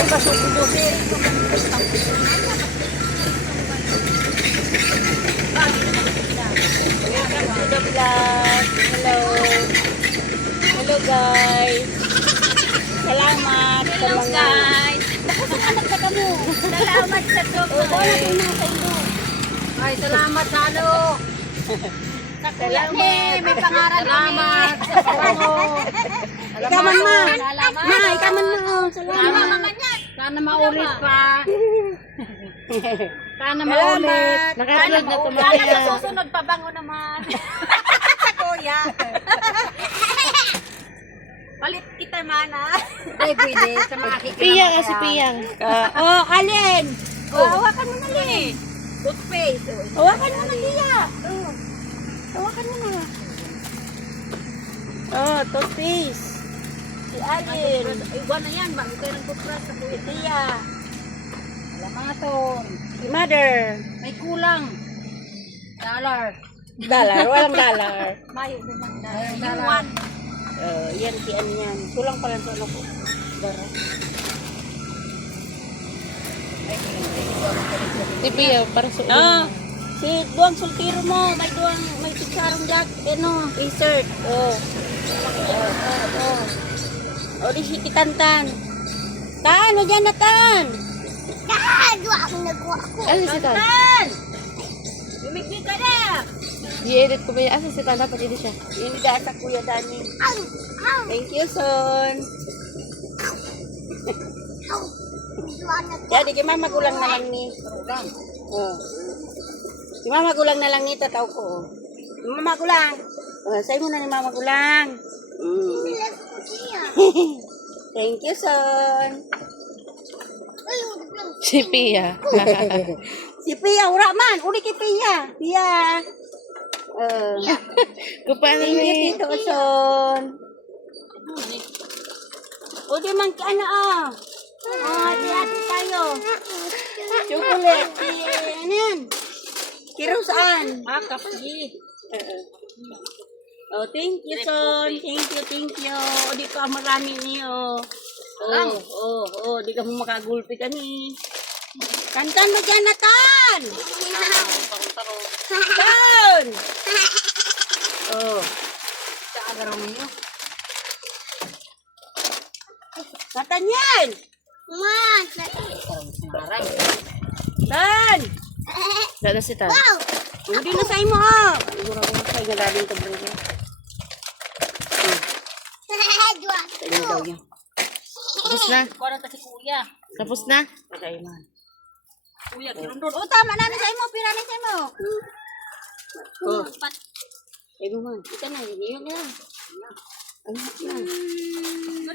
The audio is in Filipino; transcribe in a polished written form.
Hello. Hello guys. Salamat sa Hello mga... guys. Salamat sa kamo. Salamat sa Salamat sa inyo. Ay, salamat sa ano. Salamat. May pangaral Salamat. Ikaw man ma. Ma, ikaw man ma. Salamat. Sana maulit pa. Sana maulit. Nakatulad na tumakas. Sana sa susunod pabango naman. Sa kuya. Palit kita mana. Ay, pwede. Sa mga kikita. Piyang kasi piyang. Oh, alin? Oh, hawakan mo na li. Toothpaste. Hawakan mo na niya. Hawakan mo na. Oh, toothpaste. Si Alin. Iwan na yan. Bago kayo ng toothbrush sa kuya. Tia. Lamaton. Si Mother. May kulang. Dollar. Dollar. Walang dollar. May dumanda. Dollar. Yan si An yan. Kulang pala sa ano ko. Dara. Si Pia, para sa ulo. Ah, si Duang Sultiro mo. May picsarong jack. Ano, t-shirt. Oh. O, di si Kitantan. Tan, o dyan na Tan. Ano si Tan? Tan! Lumikit ka na! I-edit ko ba yan? Asa si Tan? Dapat edit siya. Ini daan sa Kuya Dani. Thank you, son. Jadi, di mama gulang na lang ni. Oh. Di mama gulang na lang ni, tataw ko. Di mama gulang. Sa'yo mo na ni mama gulang. Thank you, son. Si Pia. Si Pia, ura man. Uli kay Pia. Pia. Kung paano Thank you, ni... Tito Son. O, di man ka na, ah. Hati-hati tayo. Chocolate. Ano yan? Kirosaan. Kapi. Oh, thank you, son. Thank you. O, di ka marami niyo. Di ka mo makagulpi kami. Kantan mo dyan na, Tan! Tan! Oh. Sa agaraw niyo. Katan yan! Tan! Dada si Tan. Hindi na sa'yo mo, ah. Siguro ko sa'yo na galing ka bro. Sa'yo daw yan. Tapos na? Kuha na si kuya. Tapos na? Pagay man. Kuya, kirundon. O, tama namin sa imo. Pira na sa imo. Oh. Ay mo man. Ika na. Iyon na. Ano na?